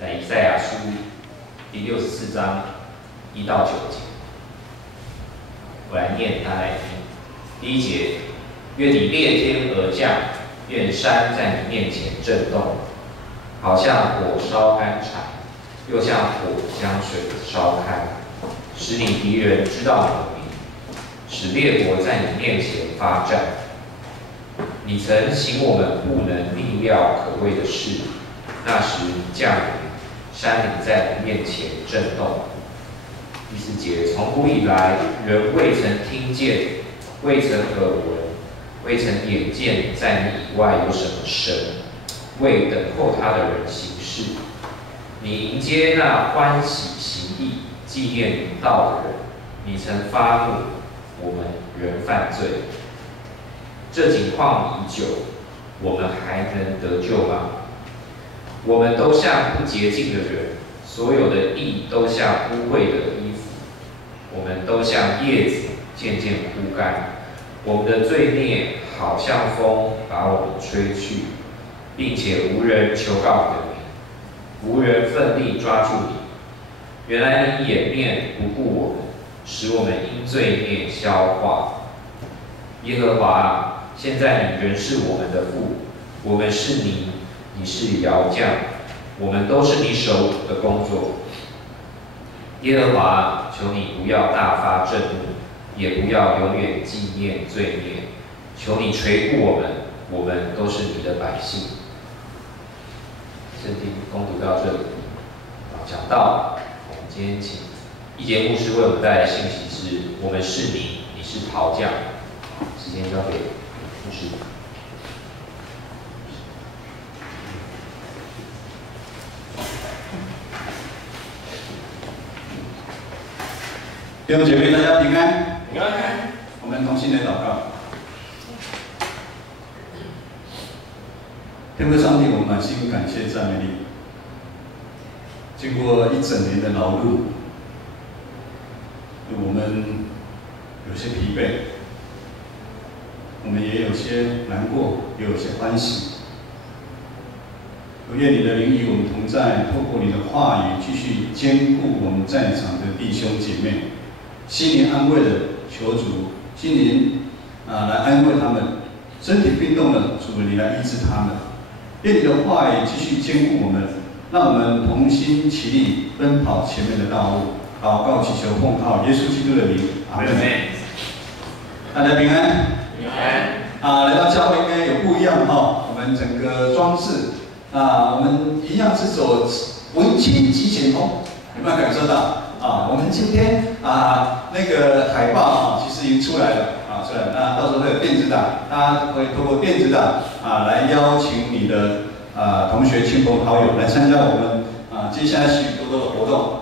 在以赛亚书第64章1到9节。我来念，大家来听。第1节：愿你裂天而降，愿山在你面前震动，好像火烧干柴，又像火将水烧开，使你敌人知道你的名，使列国在你面前发战。你曾行我们不能逆料可畏的事，那时你降临，山岭在你面前震动。第4节：从古以来，人未曾听见，未曾耳闻，未曾眼见，在你以外有什么神，为等候他的人行事。你迎接那欢喜行义、纪念你道的人，你曾发怒，我们仍犯罪。这景况已久，我们还能得救吗？我们都像不洁净的人，所有的义都像污秽的衣服，我们都像叶子渐渐枯干，我们的罪孽好像风把我们吹去，并且无人求告你的名，无人奋力抓住你。原来你掩面不顾我们，使我们因罪孽消化。耶和华啊，现在你仍是我们的父，我们是你，你是窑匠，我们都是你手的工作。耶和华，求你不要大发震怒，也不要永远纪念罪孽。求你垂顾我们，我们都是你的百姓。圣经恭读到这里，讲到我们今天请一节牧师为我们带来的信息是：我们是你，你是陶匠。时间交给牧师。弟兄姐妹，大家平安。平安。我们同心来祷告。天父上帝，我们满心感谢赞美你。经过一整年的劳碌，我们有些疲惫，我们也有些难过，也有些欢喜。愿你的灵与我们同在，透过你的话语继续兼顾我们在场的弟兄姐妹。心灵安慰的，求主心灵来安慰他们；身体病痛的，主你来医治他们。愿你的话语继续兼顾我们，让我们同心齐力奔跑前面的道路。祷告祈求奉靠耶稣基督的名，阿门。大家平安。平安。来到教会应该有不一样哈，我们整个装饰我们一样是走文青极简风，有没有感受到？我们今天那个海报其实已经出来了出来了。那到时候会有电子档，大家会透过电子档来邀请你的同学、亲朋好友来参加我们接下来许多的活动。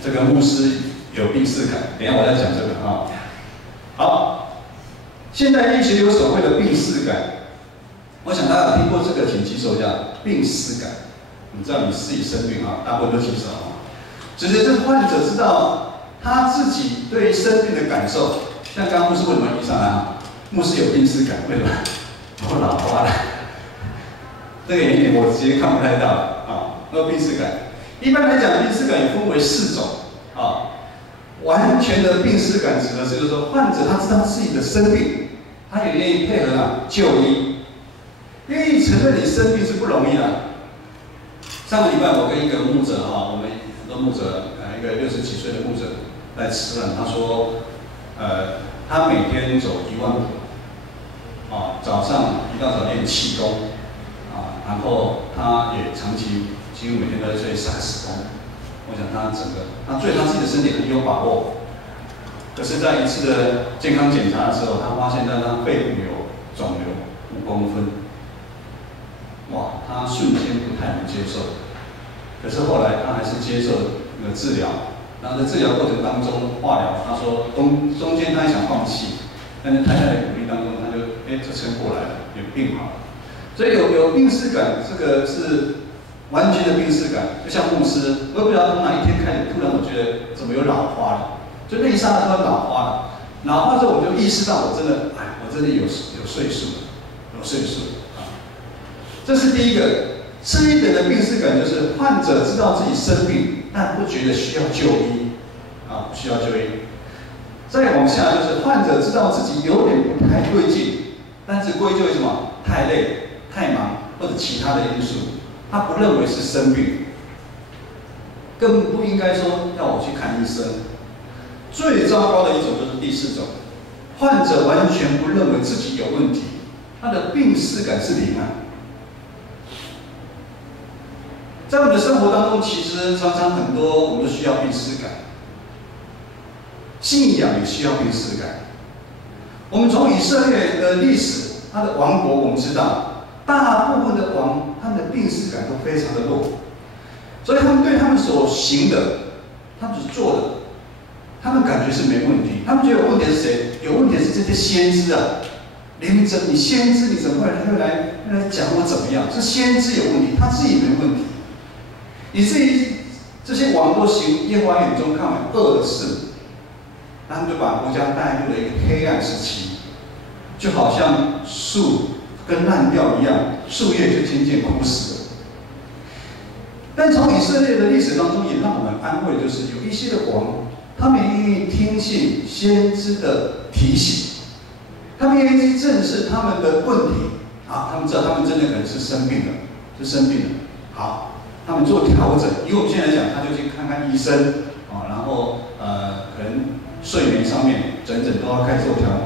这个牧师有病耻感，等一下我再讲这个好。现在医学有所谓的病耻感，我想大家有听过这个，请举手一下。病耻感，你知道你自己生病大部分都举手只是这患者知道他自己对生病的感受。像刚刚牧师为什么一上来牧师有病耻感，为什么？我老花了，这个眼影我直接看不太到那个病耻感。一般来讲，病耻感也分为4种完全的病耻感指的是，就是说患者他知道自己的生病，他也愿意配合就医，愿意承认你生病是不容易的。上个礼拜我跟一个牧者我们很多牧者一个60几岁的牧者来吃饭，他说他每天走1万步早上一大早练气功然后他也长期几乎每天都在睡30公。我想他对他自己的身体很有把握，可是，在一次的健康检查的时候，他发现他肺部有肿瘤5公分，他瞬间不太能接受。可是后来他还是接受那个治疗，然后在治疗过程当中，化疗，他说中间他也想放弃，但是太太的鼓励当中，他就就撑过来了，也病好了。所以有病耻感，这个是完全的病耻感，就像牧师，我也不知道从哪一天开始，突然我觉得怎么有老花了，就那一刹那就老化了。老化之后，我就意识到我真的有岁数了，有岁数啊。这是第一个。次一点的病识感就是患者知道自己生病，但不觉得需要就医啊，不需要就医。再往下就是患者知道自己有点不太对劲，但是归咎于什么？太累、太忙或者其他的因素，他不认为是生病，更不应该说要我去看医生。最糟糕的一种就是第四种，患者完全不认为自己有问题，他的病识感是零啊。在我们的生活当中，其实常常很多我们都需要病识感，信仰也需要病识感。我们从以色列的历史，他的王国我们知道，大部分的王他们的病识感都非常的弱，所以他们对他们所行的，他们所做的，他们感觉是没问题。他们觉得有问题是谁？有问题是这些先知啊！你先知你怎么会来讲我怎么样？是先知有问题，他自己没问题。以至于这些王都行耶和华眼中看为恶的事，他们就把国家带入了一个黑暗时期，就好像树跟烂掉一样，树叶就渐渐枯死了。但从以色列的历史当中，也让我们安慰，就是有一些的王，他们愿意听信先知的提醒，他们愿意去正视他们的问题啊，他们知道他们真的可能是生病了，好。他们做调整，以我们现在来讲，他就去看看医生啊，然后可能睡眠上面整都要开始做调整。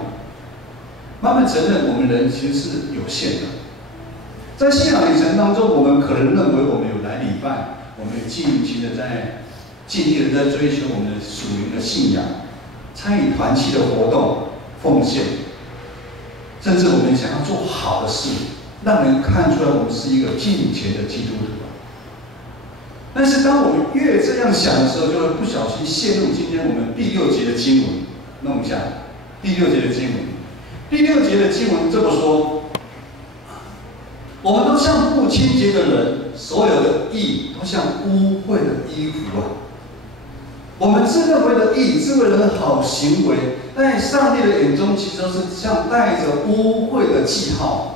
慢慢承认，我们人其实是有限的。在信仰旅程当中，我们可能认为我们有来礼拜，我们有尽力的在追求我们的属灵的信仰，参与团契的活动、奉献，甚至我们想要做好的事，让人看出来我们是一个敬虔的基督徒。但是当我们越这样想的时候，就会不小心陷入今天我们第6节的经文。弄一下第6节的经文。第6节的经文这么说：我们都像不清洁的人，所有的义都像污秽的衣服啊。我们自认为的义，自为人好行为，在上帝的眼中，其实都是像带着污秽的记号。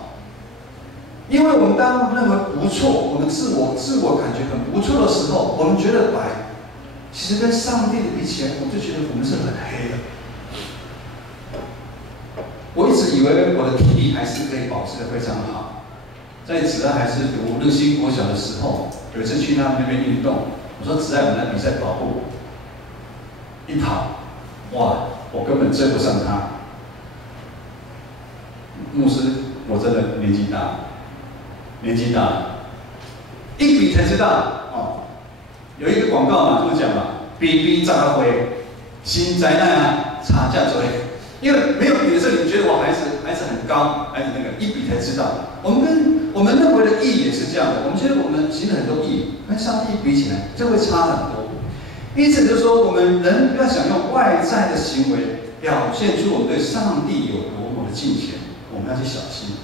因为我们当认为不错，我们自我感觉很不错的时候，我们觉得白，其实跟上帝的比起来，我就觉得我们是很黑的。我一直以为我的体力还是可以保持得非常好。在子爱还是读日新国小的时候，有一次去他们那边运动，我说子爱，我们来比赛跑步，一跑，哇，我根本追不上他。牧师，我真的年纪大了，一比才知道哦。有一个广告嘛，这么讲嘛，比咋回，新灾难啊，差价追。因为没有比的时候，你觉得我孩子很高，孩子那个一比才知道。我们认为的义也是这样的，我们觉得我们行了很多义，跟上帝比起来，就会差很多。因此就是说，我们人不要想用外在的行为表现出我们对上帝有多么的敬虔，我们要去小心。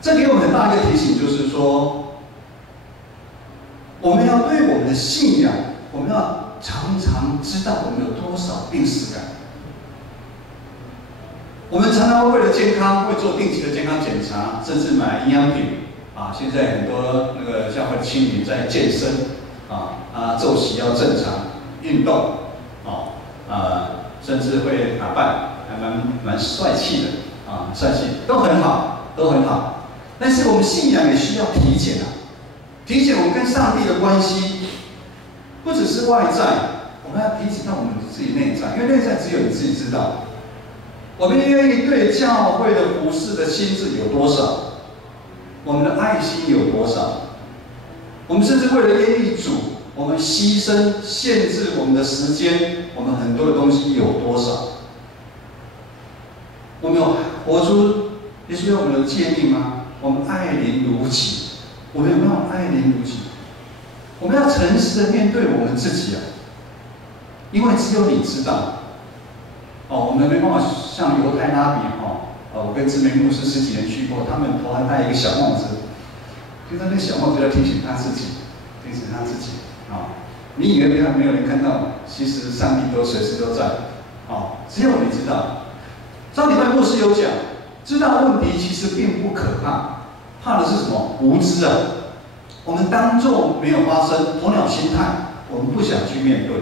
这给我们很大一个提醒，就是说，我们要对我们的信仰，我们要常常知道我们有多少病识感。我们常常为了健康，会做定期的健康检查，甚至买营养品啊。现在很多那个教会的青年在健身作息要正常，运动甚至会打扮，还蛮帅气的帅气都很好，都很好。但是我们信仰也需要体检体检我们跟上帝的关系，不只是外在，我们要体检到我们自己内在，因为内在只有你自己知道。我们愿意对教会的服事的心智有多少？我们的爱心有多少？我们甚至为了耶利主，我们牺牲、限制我们的时间，我们很多的东西有多少？我们有活出耶稣要我们的诫命吗？我们爱邻如己，我们有没有爱邻如己？我们要诚实的面对我们自己因为只有你知道。我们没办法像犹太拉比我跟志明牧师10几年去过，他们头还戴一个小帽子，就是那个小帽子要提醒他自己你以为没有人看到，其实上帝都随时都在，只有你知道。上礼拜牧师有讲，知道问题其实并不可怕，怕的是什么？无知啊！我们当作没有发生，鸵鸟心态，我们不想去面对。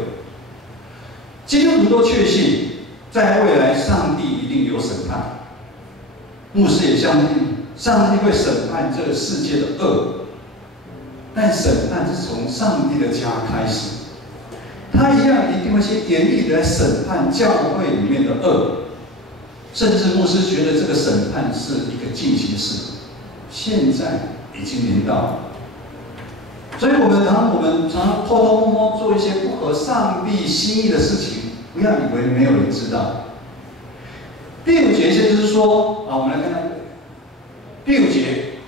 基督徒都确信，在未来上帝一定有审判。牧师也相信，上帝会审判这个世界的恶，但审判是从上帝的家开始，他一样一定会先严厉的来审判教会里面的恶。甚至牧师觉得这个审判是一个进行式，现在已经临到了。所以我们常偷偷摸摸做一些不合上帝心意的事情，不要以为没有人知道。第五节就是说，我们来看看第五节，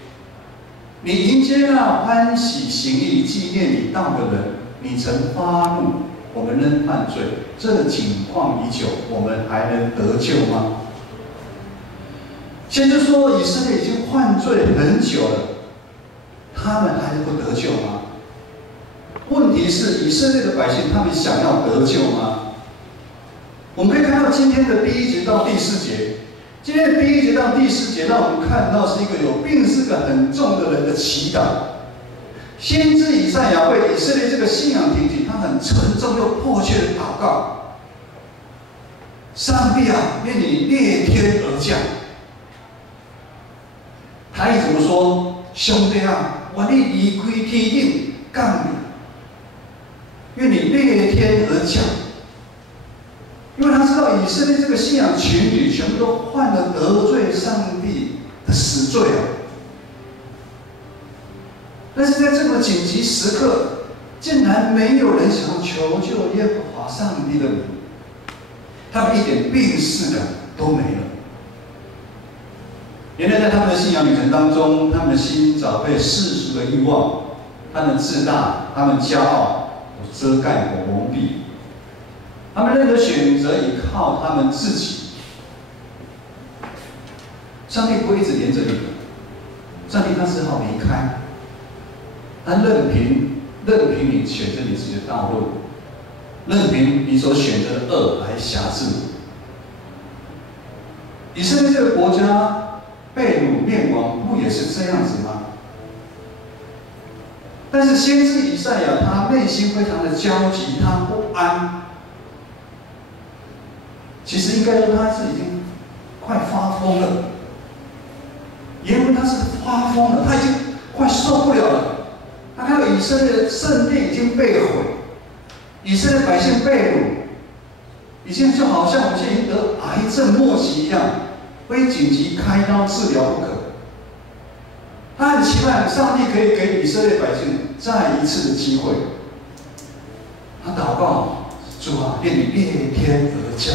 你迎接那欢喜行义纪念你道的人，你曾发怒，我们仍犯罪，这景况已久，我们还能得救吗？先知说以色列已经犯罪很久了，他们还不得救吗？问题是以色列的百姓，他们想要得救吗？我们可以看到今天的第1节到第4节，今天的第1节到第4节，让我们看到是一个有病是个很重的人的祈祷。先知以赛亚为以色列这个信仰群体，他很沉重又迫切的祷告：上帝啊，愿你裂天而降。台语怎么说？上帝啊，愿你离开天顶降临，愿你裂天而降。因为他知道以色列这个信仰群体全部都犯了得罪上帝的死罪啊。但是在这个紧急时刻，竟然没有人想要求救耶和华上帝的名，他们一点辨识感都没了。原来在他们的信仰旅程当中，他们的心早被世俗的欲望、他们自大、他们骄傲遮盖和蒙蔽。他们认得选择依靠他们自己。上帝不会一直连着你，上帝他只好离开，他任凭你选择你自己的道路，任凭你所选择的恶来辖制你。以色列这个国家被掳灭亡，不也是这样子吗？但是先知以赛亚他内心非常的焦急，他不安。其实应该说他是已经快发疯了，原文他是发疯了，他已经快受不了了。他看到以色列的圣殿已经被毁，以色列百姓被掳，已经就好像我们现在已经得癌症末期一样，非紧急开刀治疗不可。他很期盼上帝可以给以色列百姓再一次的机会。他祷告：主啊，愿你裂天而降。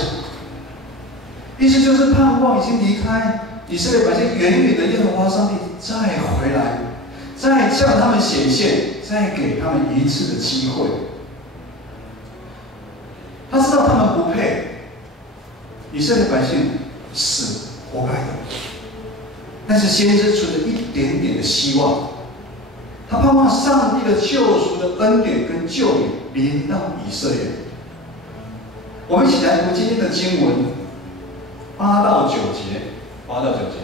意思就是盼望已经离开以色列百姓远远的耶和华上帝再回来，再向他们显现，再给他们一次的机会。他知道他们不配，以色列百姓是活该的。但是先知存着一点点的希望，他盼望上帝的救赎的恩典跟救援临到以色列。我们一起来读今天的经文8到9节，8到9节。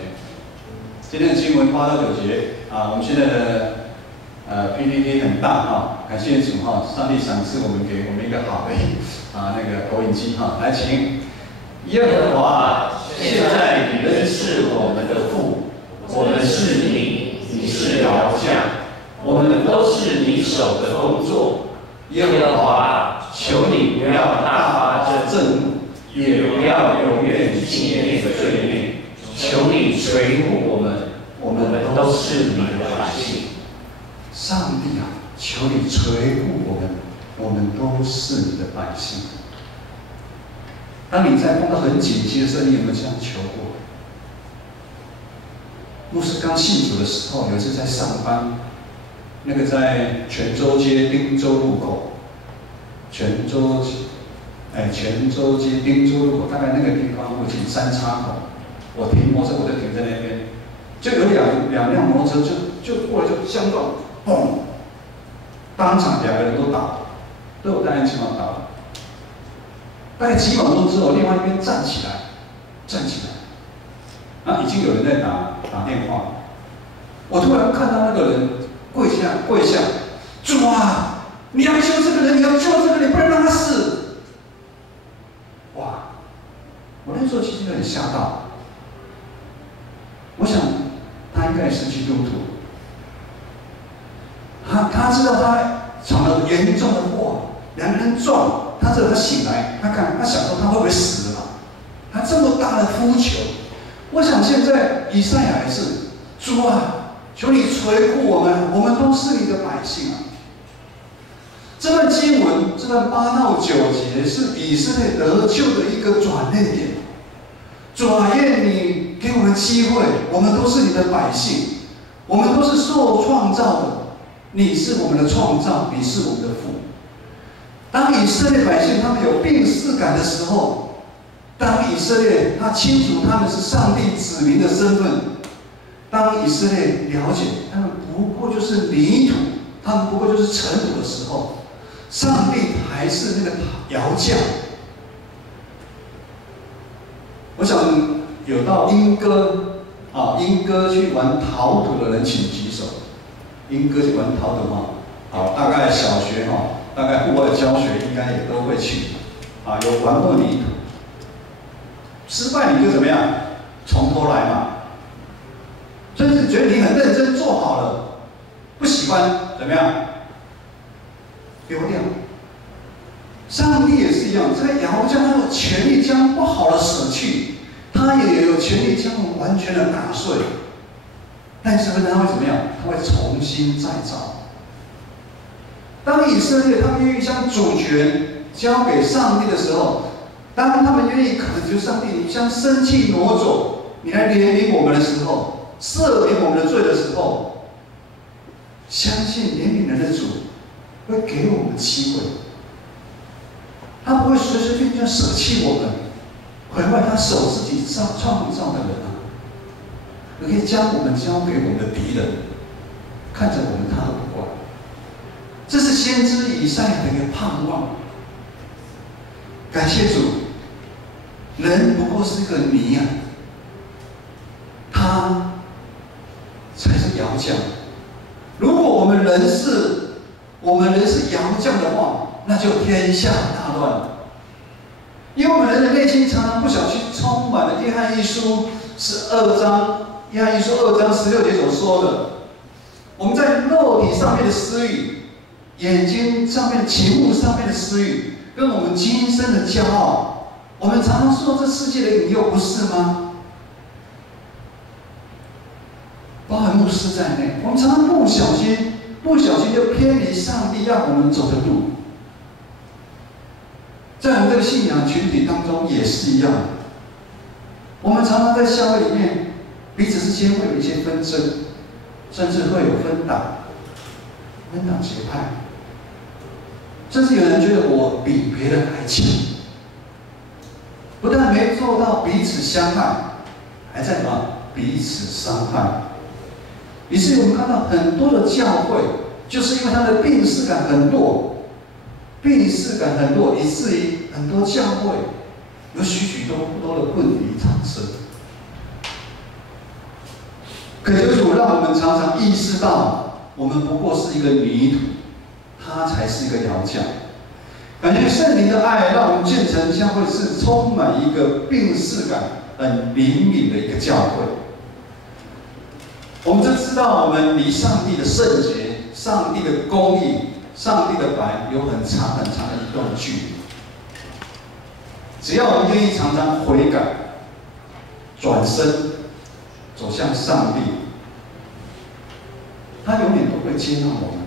今天的经文8到9节我们现在的PPT 很大感谢主上帝赏赐我们给我们一个好的那个投影机来，请。耶和华，现在你仍是我们的父，我们是你，你是窑匠，我们都是你手的工作。耶和华，求你不要大发这震怒，也不要永远纪念罪孽。求你垂护我们，我们都是你的百姓。上帝啊，求你垂护我们，我们都是你的百姓。当你在碰到很紧急的时候，你有没有这样求过？牧师刚信主的时候，有一次在上班，那个在泉州街汀州路口，泉州街汀州路口，大概那个地方附近3叉口，我停摩托车我就停在那边，就有两辆摩托车就过来就相撞，嘣，当场2个人都都有带安全帽到。大概几秒钟之后，另外一边站起来，啊，已经有人在打电话。我突然看到那个人跪下，主啊，你要救这个人，你要救这个人，不能让他死。哇！我那时候其实有点吓到。我想他应该也是基督徒，他知道他闯了严重的祸，两个人撞，他知道他醒来，他想说他会不会死了？他这么大的呼求，我想现在以赛亚也是，主啊，求你垂顾我们，我们都是你的百姓啊。这段经文，这段8到9节是以色列得救的一个转捩点。主啊，愿你给我们机会，我们都是你的百姓，我们都是受创造的，你是我们的创造，你是我们的父。当以色列百姓他们有病识感的时候，当以色列他清楚他们是上帝子民的身份，当以色列了解他们不过就是泥土，他们不过就是尘土的时候，上帝还是那个窑匠。我想有到莺歌去玩陶土的人请举手。莺歌去玩陶土好，大概小学大概户外教学应该也都会去，有玩过泥土。失败你就怎么样？从头来嘛。甚至觉得你很认真做好了，不喜欢怎么样？丢掉。上帝也是一样，这个窑匠他有权利将不好的舍去，他也有权利将我们完全的打碎。但是他会怎么样？他会重新再造。当以色列他们愿意将主权交给上帝的时候，当他们愿意恳求上帝，你将生气挪走，你来怜悯我们的时候，赦免我们的罪的时候，相信怜悯人的主会给我们机会。他不会随随便便舍弃我们，毁坏他手自己创造的人啊！你可以将我们交给我们的敌人，看着我们他都不管。这是先知以赛亚的一个盼望。感谢主，人不过是一个泥啊，他才是窑匠。如果我们人是窑匠的话，那就天下大乱了。因为我们人的内心常常不小心充满了约翰一书2章16节所说的，我们在肉体上面的私欲，眼睛上面、情目上面的私欲，跟我们今生的骄傲，我们常常受这世界的引诱，不是吗？包含牧师在内，我们常常不小心就偏离上帝让我们走的路。在我们这个信仰群体当中也是一样，我们常常在教会里面彼此之间会有一些纷争，甚至会有分党结派，甚至有人觉得我比别人还强，不但没做到彼此相爱，还在什么彼此伤害。于是我们看到很多的教会，就是因为他的病识感很弱，以至于很多教会有许多的问题产生。恳求主让我们常常意识到，我们不过是一个泥土，他才是一个窑匠。感谢圣灵的爱，让我们建成教会是充满一个病识感很灵敏的一个教会。我们就知道，我们离上帝的圣洁、上帝的公义、上帝的白有很长的一段距离。只要我们愿意常常悔改、转身，走向上帝，他永远都会接纳我们。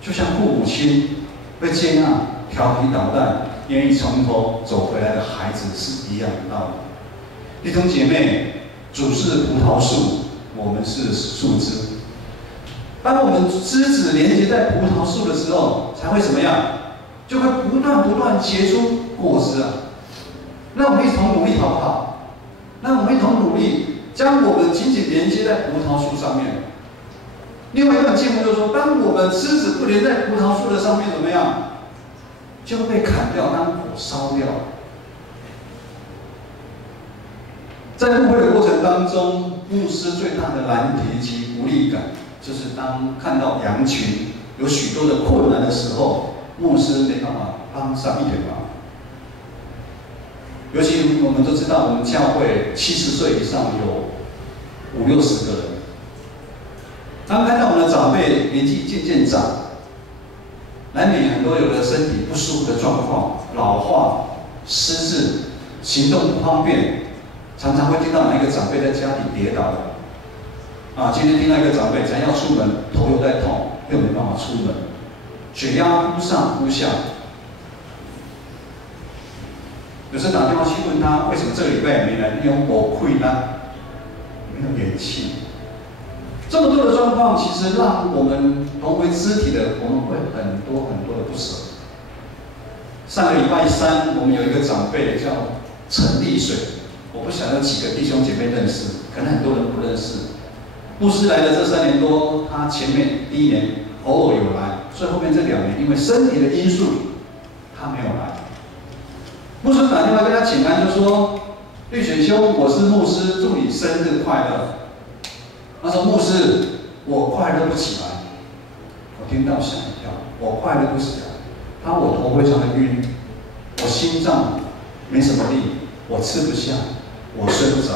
就像父母亲会接纳调皮捣蛋、愿意从头走回来的孩子是一样的道理。弟兄姐妹，主是葡萄树，我们是树枝。当我们枝子连接在葡萄树的时候，才会怎么样？就会不断结出果子啊！那我们一同努力好不好？那我们一同努力，将我们紧紧连接在葡萄树上面。另外一段经文就说，当我们枝子不连在葡萄树的上面，怎么样，就会被砍掉，当火烧掉。在牧会的过程当中，牧师最大的难题及无力感，就是当看到羊群有许多的困难的时候，牧师没办法帮上一点忙。尤其我们都知道，我们教会70岁以上有50-60个人。当看到我们的长辈年纪渐渐长，难免很多有的身体不舒服的状况，老化、失智、行动不方便，常常会听到哪一个长辈在家里跌倒了。今天听到一个长辈，只要出门头又在痛，又没办法出门，血压忽上忽下。有时打电话去问他，为什么这个礼拜没来？因为我亏呢，没有元气。这么多的状况，其实让我们同为肢体的，我们会很多的不舍。上个礼拜三，我们有一个长辈叫陈立水，我不晓得几个弟兄姐妹认识，可能很多人不认识。牧师来的这3年多，他前面第1年偶尔有来，所以后面这2年因为身体的因素，他没有来。牧师打电话跟他请安，就说：“绿水兄，我是牧师，祝你生日快乐。”他说：“牧师，我快乐不起来。”我听到吓一跳，我快乐不起来。我头非常的晕，我心脏没什么力，我吃不下，我睡不着，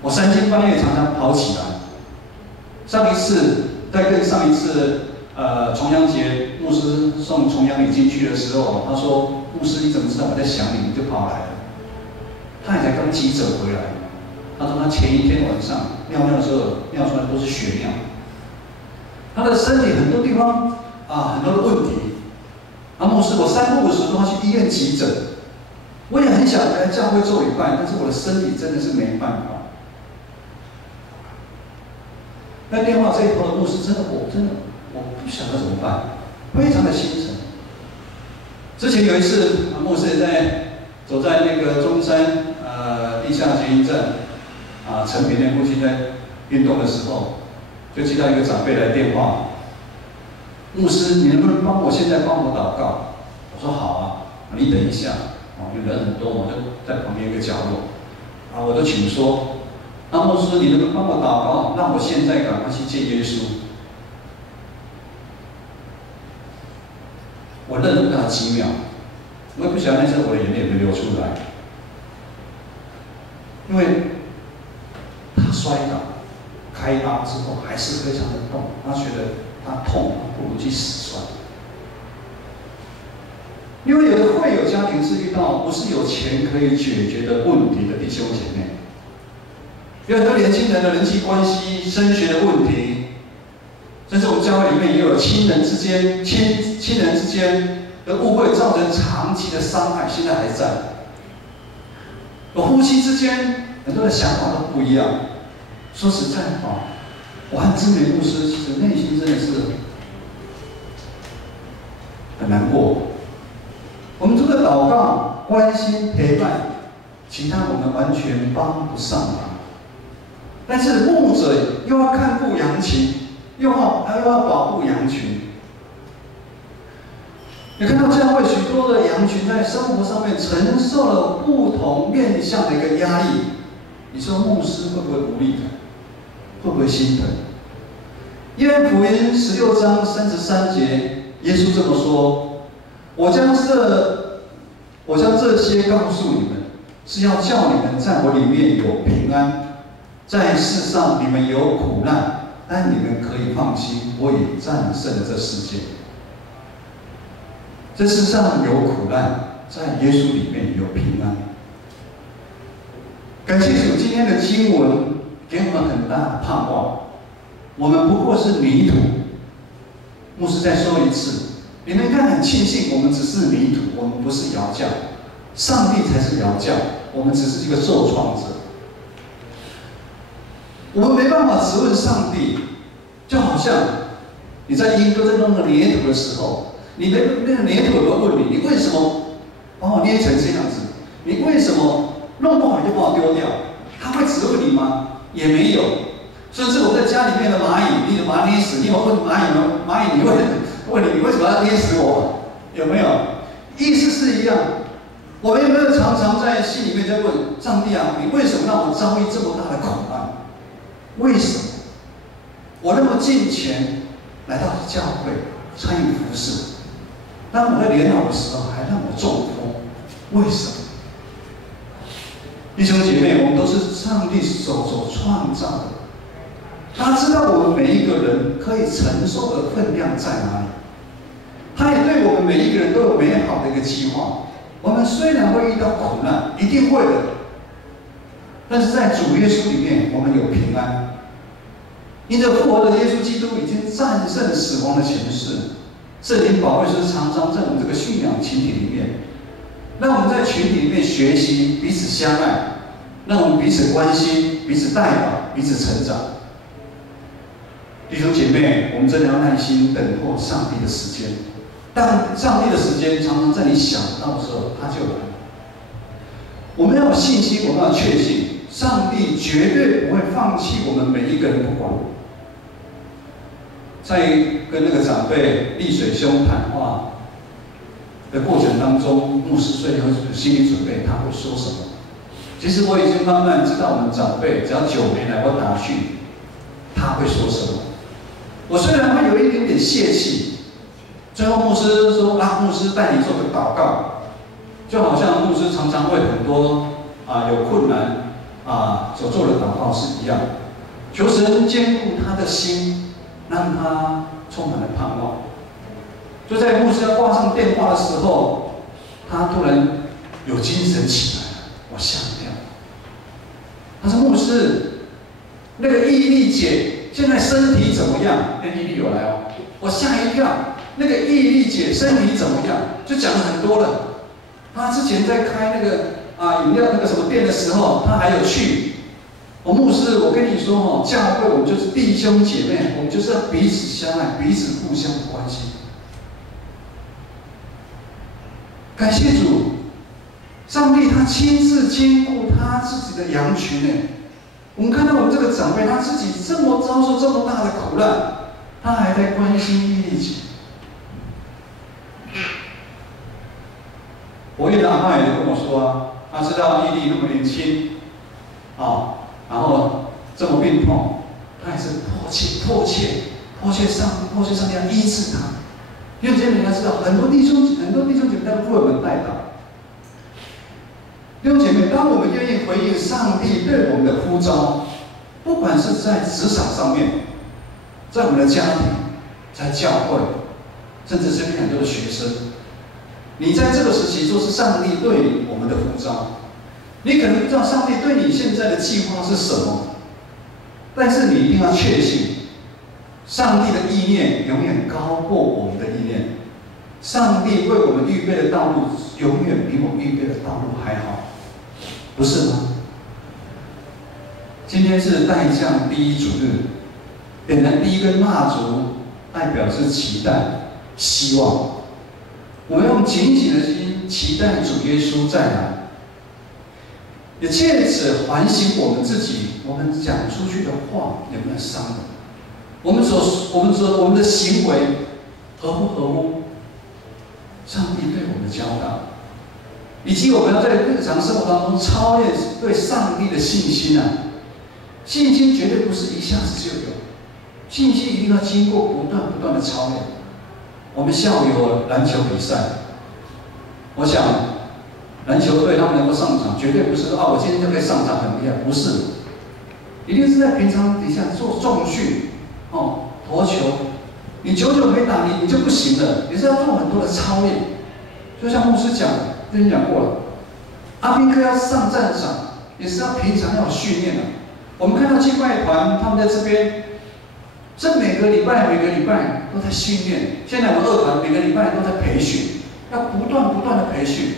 我3更半夜常常跑起来。上一次重阳节，牧师送重阳礼进去的时候，他说：“牧师，你怎么知道我在想你？你就跑来了。”他也才刚急诊回来。他说他前一天晚上尿的时候，尿出来都是血尿。他的身体很多地方很多的问题。牧师，我3不5时都要去医院急诊。我也很想来教会做礼拜，但是我的身体真的是没办法。那电话这一头的牧师，我不晓得怎么办，非常的心沉。之前有一次，牧师也走在那个中山地下捷运站成品那附近在运动的时候，就接到一个长辈来电话，牧师，你能不能现在帮我祷告？我说好啊，你等一下，因为人很多，我就在旁边一个角落，我就请说，牧师，你能不能帮我祷告，让我现在赶快去见耶稣？我愣了他几秒，我也不晓得那时候我的眼泪有没有流出来，因为他摔倒，开刀之后还是非常的痛，他觉得他痛，不如去死算了。因为会有家庭是遇到不是有钱可以解决的问题的弟兄姐妹，有很多年轻人的人际关系、升学的问题，甚至我们教会里面也有亲人之间的误会，造成长期的伤害，现在还在。有夫妻之间很多的想法都不一样。说实在我和知名牧师其实内心真的是很难过。我们除了祷告、关心、陪伴，其他我们完全帮不上忙。但是牧者又要看顾羊群，又要保护羊群。你看到教会许多的羊群在生活上面承受了不同面向的一个压力，你说牧师会不会无力感？会不会心疼？约翰福音16章33节，耶稣这么说：“我将这些告诉你们，是要叫你们在我里面有平安。在世上你们有苦难，但你们可以放心，我已战胜了这世界。这世上有苦难，在耶稣里面有平安。”感谢主，今天的经文给我们很大的盼望。我们不过是泥土。牧师再说一次，你们应该很庆幸，我们只是泥土，我们不是窑匠，上帝才是窑匠，我们只是一个受创者。我们没办法质问上帝，就好像你在英哥在弄个黏土的时候，你那个黏土有没有问你，你为什么把我捏成这样子？你为什么弄不好就把我丢掉？他会质问你吗？也没有。甚至我在家里面的蚂蚁，你把它捏死，你有问蚂蚁吗？蚂蚁，你问你为什么要捏死我？有没有？意思是一样。我们有没有常常在心里面在问上帝啊，你为什么让我遭遇这么大的苦难？为什么？我那么尽钱来到教会参与服事，当我在年老的时候还让我中风，为什么？弟兄姐妹，我们都是上帝手所创造的，他知道我们每一个人可以承受的分量在哪里，他也对我们每一个人都有美好的一个计划。我们虽然会遇到苦难，一定会的，但是在主耶稣里面，我们有平安。因着复活的耶稣基督已经战胜死亡的权势，圣灵保惠师常常在我们这个信仰群体里面，让我们在群体里面学习彼此相爱，让我们彼此关心、彼此带导、彼此成长。弟兄姐妹，我们真的要耐心等候上帝的时间。当上帝的时间常常在你想到的时候，他就来。我们要有信心，我们要确信，上帝绝对不会放弃我们每一个人，不管。在跟那个长辈丽水兄谈话的过程当中，牧师最后有心理准备，他会说什么？其实我已经慢慢知道，我们长辈只要久没来我打训，他会说什么。我虽然会有一点点泄气。最后牧师说：“啊，牧师带你做个祷告，就好像牧师常常为很多有困难所做的祷告是一样，求神坚固他的心，让他充满了盼望。”就在牧师要挂上电话的时候，他突然有精神起来了，我吓一跳。他说：“牧师，那个毅力姐现在身体怎么样？”那毅力有来哦，我吓一跳。那个毅力姐身体怎么样？就讲了很多了。她之前在开那个饮料那个什么店的时候，她还有去。牧师，我跟你说教会我们就是弟兄姐妹，我们就是要彼此相爱，彼此互相关心。感谢主，上帝他亲自兼顾他自己的羊群呢。我们看到我们这个长辈，他自己这么遭受这么大的苦难，他还在关心毅力姐。我一的阿嬤也跟我说他知道毅力那么年轻，然后这么病痛，他还是迫切上帝要医治他。弟兄姐妹，他知道很多弟兄姐妹在为我们带祷。弟兄姐妹，当我们愿意回应上帝对我们的呼召，不管是在职场上面，在我们的家庭，在教会，甚至身边很多的学生。你在这个时期，就是上帝对我们的呼召。你可能不知道上帝对你现在的计划是什么，但是你一定要确信，上帝的意念永远高过我们的意念。上帝为我们预备的道路，永远比我们预备的道路还好，不是吗？今天是待降第一主日，点燃第一根蜡烛，代表是期待、希望。我们用紧紧的心期待主耶稣再来，也借此反省我们自己，我们讲出去的话有没有伤人？我们的行为合不合乎上帝对我们的教导？以及我们要在日常生活当中操练对上帝的信心啊！信心绝对不是一下子就有，信心一定要经过不断的操练。我们下午有篮球比赛，我想篮球队他们能够上场，绝对不是说我今天就可以上场很厉害，不是，一定是在平常底下做重训，投球，你久没打你就不行了，也是要做很多的操练。就像牧师讲，之前讲过了，阿兵哥要上战场，也是要平常要有训练的。我们看到敬拜团他们在这边。这每个礼拜都在训练。现在我们二团每个礼拜都在培训，要不断的培训，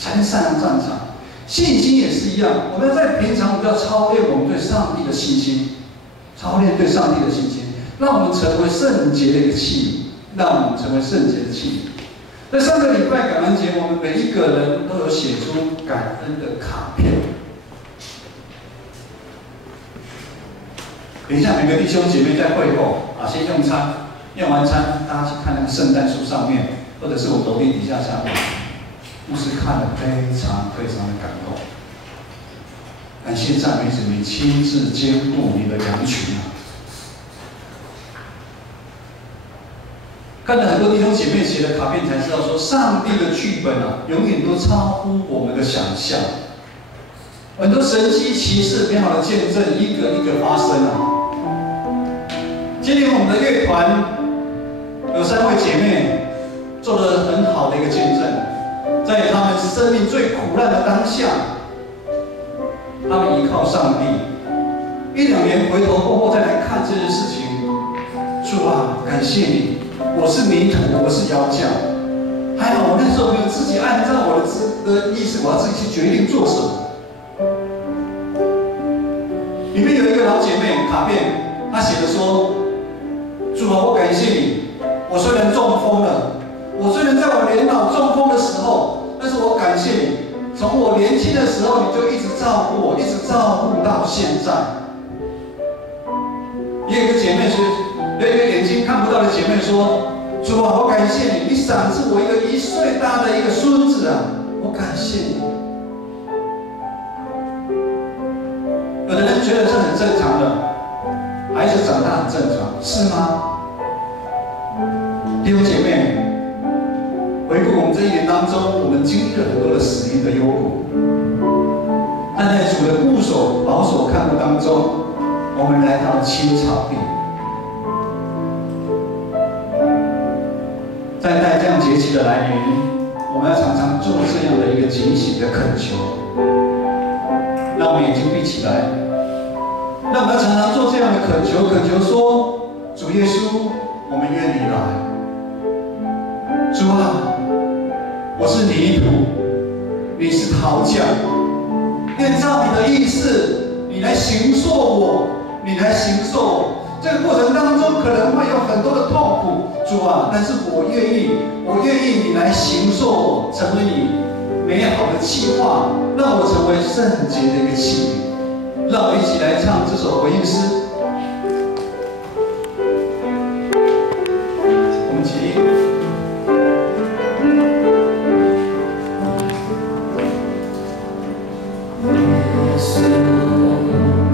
才能上战场。信心也是一样，我们要在平常我们要操练我们对上帝的信心，操练对上帝的信心，让我们成为圣洁的一个器皿，让我们成为圣洁的器皿。在上个礼拜感恩节，我们每一个人都有写出感恩的卡片。等一下，每个弟兄姐妹在会后啊，先用餐，用完餐，大家去看那个圣诞树上面，或者是我楼梯底下下面，牧师看了非常非常的感动。感谢赞美主，你亲自监督你的羊群啊！看了很多弟兄姐妹写的卡片，才知道说，上帝的剧本啊，永远都超乎我们的想象。很多神迹奇事、美好的见证，一个一个发生啊。今年我们的乐团有3位姐妹做了很好的一个见证，在他们生命最苦难的当下，他们依靠上帝。1、2年回头过后再来看这件事情，主啊，感谢你，我是泥土，我是窑匠，还好我那时候没有自己按照我的意思，我要自己去决定做什么。里面有一个老姐妹卡片，她写的说：“主啊，我感谢你，我虽然中风了，我虽然在我年老中风的时候，但是我感谢你，从我年轻的时候你就一直照顾我，一直照顾到现在。”也有一个姐妹说，有一个眼睛看不到的姐妹说：“主啊，我感谢你，你赏赐我一个1岁大的一个孙子啊，我感谢你。”有的人觉得这很正常的，孩子长大很正常，是吗？弟兄姐妹，回顾我们这1年当中，我们经历了很多的死荫的幽谷，但在主的固守、保守看顾当中，我们来到了青草地。在待这样节期的来临，我们要常常做这样的一个警醒的恳求。让我们眼睛闭起来，让我们要常常做这样的恳求，恳求说：主耶稣，我们愿你来。主啊，我是泥土，你是陶匠，愿照你的意思，你来形塑我，你来形塑我。这个过程当中可能会有很多的痛苦，主啊，但是我愿意你来形塑我，成为你美好的计划，让我成为圣洁的一个器皿。让我一起来唱这首回应诗。我们起立。耶稣，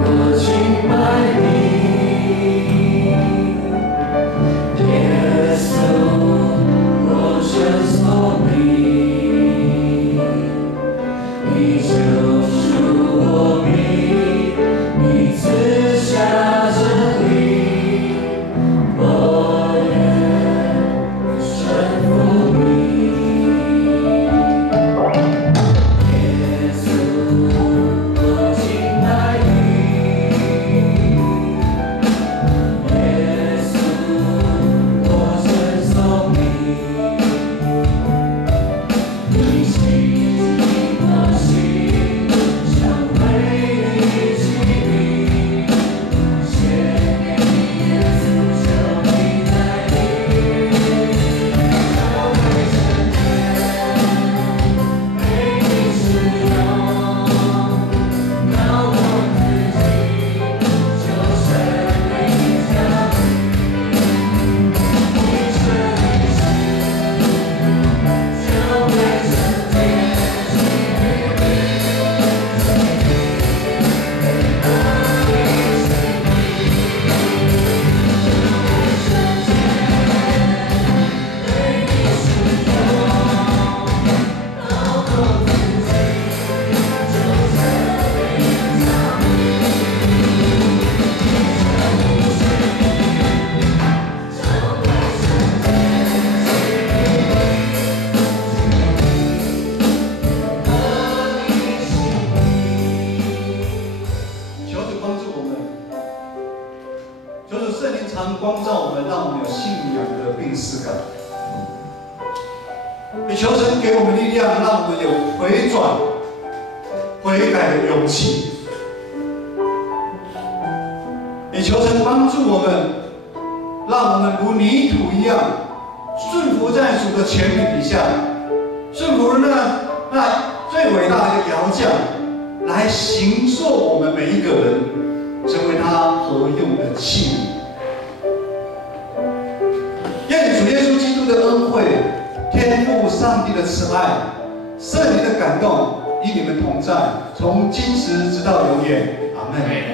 我敬拜你。耶稣，我称颂你。你救赎我命，你赐下真理，我愿顺服你。耶稣，我敬拜你。耶稣，我称颂你。你洗净我心，像为你起名，献给你耶稣，求你带领，让我圣洁，为你使用，让我自己就生命降临，你是你是，就为圣洁求主帮助我们，求主圣灵常光照我们，让我们有信仰的病耻感。也求神给我们力量，让我们有回转、悔改的勇气。也求神帮助我们，让我们如泥土一样，顺服在主的权柄底下，顺服那最伟大的一个窑匠，来形塑我们每一个人，成为他合用的器皿。愿主耶稣基督的恩惠、天父上帝的慈爱、圣灵的感动与你们同在，从今时直到永远。阿门。